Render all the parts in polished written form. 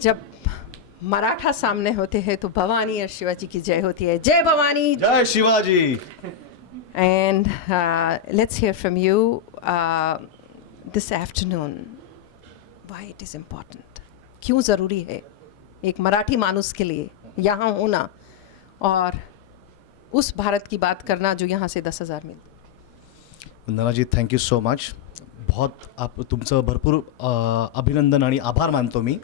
जब मराठा सामने होते हैं तो भवानी और शिवाजी की जय होती है. जय भवानी. जय Shivaji. And let's hear from you this afternoon. Why it is important? क्यों ज़रूरी है एक मराठी मानुस के लिए यहाँ होना और उस भारत की बात करना जो यहाँ से 10,000 मील. वंदना जी, थँक्यू सो मच. बहुत तुमचं भरपूर अभिनंदन आणि आभार मानतो मी.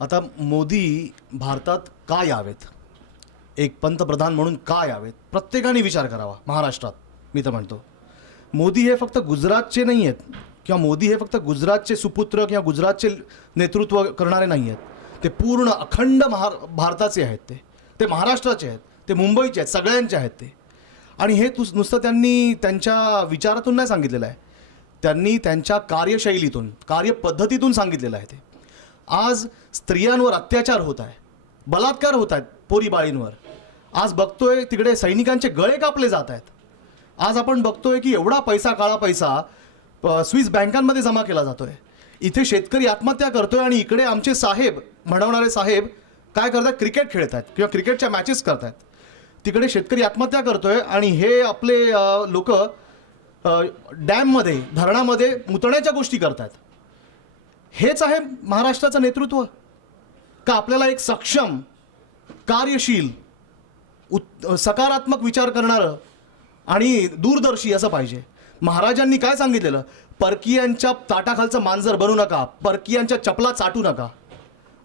आता मोदी भारतात का यावेत, एक पंतप्रधान म्हणून का यावेत, प्रत्येकाने विचार करावा. महाराष्ट्रात मी तर म्हणतो मोदी हे फक्त गुजरातचे नाही आहेत किंवा मोदी हे फक्त गुजरातचे सुपुत्र किंवा गुजरातचे नेतृत्व करणारे नाही आहेत. ते पूर्ण अखंड भारताचे आहेत. ते महाराष्ट्राचे आहेत, ते मुंबईचे आहेत, सगळ्यांचे आहेत ते. आणि हे नुसतं त्यांनी त्यांच्या विचारातून नाही सांगितलेलं आहे, त्यांनी त्यांच्या कार्यशैलीतून कार्यपद्धतीतून सांगितलेलं आहे. ते आज स्त्रियांवर अत्याचार होत आहे, बलात्कार होत आहेत पोरीबाळींवर. आज बघतोय तिकडे सैनिकांचे गळे कापले जात आहेत. आज आपण बघतोय की एवढा पैसा, काळा पैसा स्विस बँकांमध्ये जमा केला जातोय. इथे शेतकरी आत्महत्या करतोय आणि इकडे आमचे साहेब, म्हणवणारे साहेब काय करतात, क्रिकेट खेळत आहेत किंवा क्रिकेटच्या मॅचेस करत आहेत. तिकडे शेतकरी आत्महत्या करतोय आणि हे आपले लोक डॅममध्ये, धरणामध्ये मुतण्याच्या गोष्टी करतात. हेच आहे महाराष्ट्राचं नेतृत्व का? आपल्याला एक सक्षम, कार्यशील, सकारात्मक विचार करणारं आणि दूरदर्शी असं पाहिजे. महाराजांनी काय सांगितलेलं, परकीयांच्या ताटाखालचं मांजर बनू नका, परकीयांच्या चपला चाटू नका.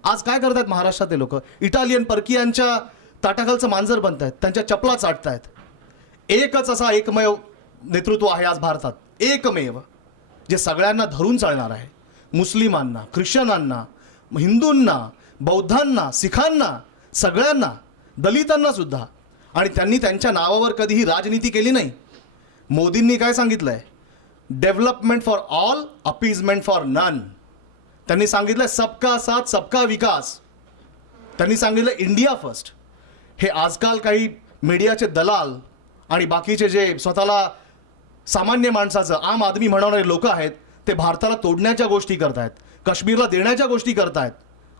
आज काय करतात महाराष्ट्रातले लोक, इटालियन परकीयांच्या ताटाखालचं मांजर बनतायत, त्यांच्या चपला चाटतायत. एकच असा एकमेव नेतृत्व आहे आज भारतात, एकमेव, जे सगळ्यांना धरून चालणार आहे. मुस्लिमांना, ख्रिश्चनांना, हिंदूंना, बौद्धांना, सिखांना, सगळ्यांना, दलितांना सुद्धा. आणि त्यांनी त्यांच्या नावावर कधीही राजनीती केली नाही. मोदींनी काय सांगितलंय, development for all, appeasement for none. त्यांनी सांगितलं सबका साथ सबका विकास. त्यांनी सांगितलं इंडिया फर्स्ट. हे आजकाल काही मीडियाचे दलाल आणि बाकीचे जे स्वतःला सामान्य माणसाचं, आम आदमी म्हणणारे लोक आहेत, ते भारताला तोडण्याच्या गोष्टी करतायत, काश्मीरला देण्याच्या गोष्टी करतायत.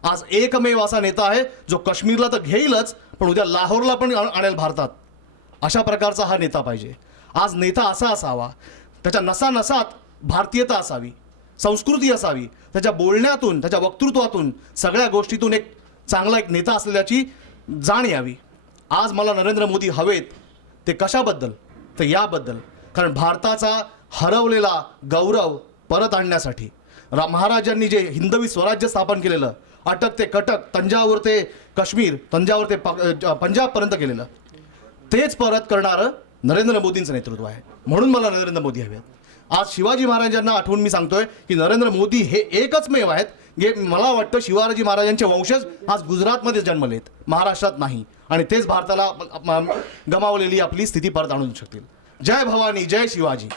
आज एकमेव असा नेता आहे जो काश्मीरला तर घेईलच, पण उद्या लाहोरला पण आणेल भारतात. अशा प्रकारचा हा नेता पाहिजे. आज नेता असा असावा, त्याच्या नसानसात भारतीयता असावी, संस्कृती असावी, त्याच्या बोलण्यातून, त्याच्या वक्तृत्वातून, सगळ्या गोष्टीतून एक चांगला एक नेता असलेल्याची जाण यावी. आज मला नरेंद्र मोदी हवेत. ते कशाबद्दल, तर याबद्दल, कारण भारताचा हरवलेला गौरव परत आणण्यासाठी महाराजांनी जे हिंदवी स्वराज्य स्थापन केलेलं, अटक ते कटक, तंजावर ते काश्मीर, तंजावर ते पंजाबपर्यंत केलेलं, तेच परत करणारं नरेंद्र मोदींचं नेतृत्व आहे. म्हणून मला नरेंद्र मोदी हवे. आज शिवाजी महाराजांना आठवून मी सांगतोय की नरेंद्र मोदी हे एकच मेव आहेत, जे मला वाटतं शिवाजी महाराजांचे वंशज आज गुजरातमध्ये जन्मलेत, महाराष्ट्रात नाही. आणि तेच भारताला गमावलेली आपली स्थिती परत आणू शकतील. जय भवानी, जय शिवाजी.